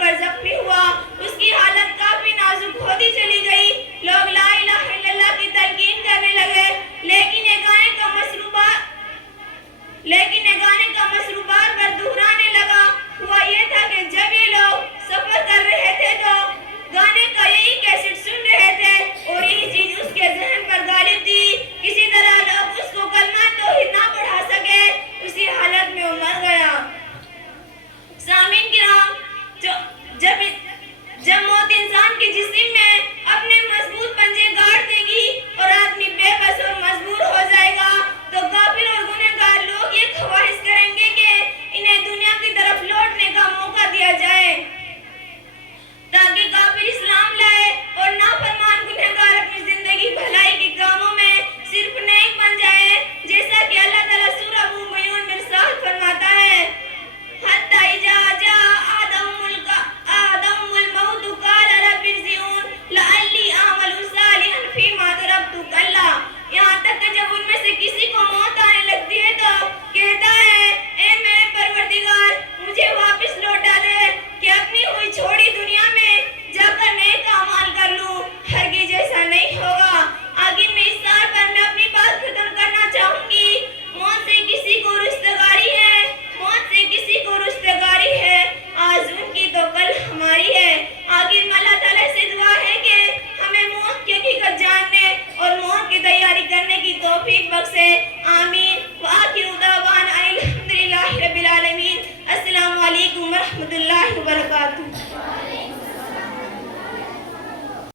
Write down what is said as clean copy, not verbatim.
کر زخمی ہوا، اس کی حالت کافی نازک ہوتی چلی گئی۔ لوگ لا الہ الا اللہ کی تلقین کرنے لگے، لیکن یہ گانے کا مصروف بار بار دہرانے لگا۔ ہوا یہ تھا کہ جب یہ لوگ سفر کر رہے تھے تو گانے کا یہی کیسٹ سن رہے تھے اور یہی چیز اس کے ذہن پر غالب تھی۔ کسی طرح لوگ اس کو کلمہ توحید نہ پڑھا سکے، اسی حالت میں وہ مر گیا۔ سامعین کرام، جب موت انسان کے جسم میں اپنے مضبوط پنجے گاڑ دے گی اور آدمی بے بس اور مجبور ہو جائے گا تو غافل اور گنہگار لوگ یہ خواہش کریں گے کہ انہیں دنیا کی طرف لوٹنے کا موقع دیا جائے تاکہ غافل اسلام لائے اور نافرمان گنہگار اپنی زندگی بھلائی کے کاموں میں صرف نیک بن جائے، جیسا کہ اللہ تعالیٰ سورہ مومنون میں ارشاد فرماتا ہے، حتی اذا جاء آدم الموت قال رب ارجعون لعلی اعمل صالحا فیما ترکت کلا۔ یہاں تک کہ جب ان میں سے کسی کو موت آنے لگتی ہے تو کہتا ہے، اے میرے پروردگار مجھے واپس لوٹا دے کہ اپنی ہوئی چھوڑی دنیا میں جا کر نیک اعمال کر لوں۔ ہرگز ایسا نہیں ہوگا۔ آخر میں اس سال پر میں اپنی بات ختم کرنا چاہوں گی۔ موت سے کسی کو رشتگاری ہے، موت سے کسی کو رشتگاری ہے، آج ان کی تو کل ہماری ہے۔ آخر میں اللہ تعالیٰ سے دعا ہے کہ ہمیں موت کی حقیقت جاننے اور موت کی تیاری کرنے کی توفیق بخشے، آمین۔ وآخر دعوانا الحمدللہ رب العالمین۔ السلام علیکم ورحمۃ اللہ وبرکاتہ۔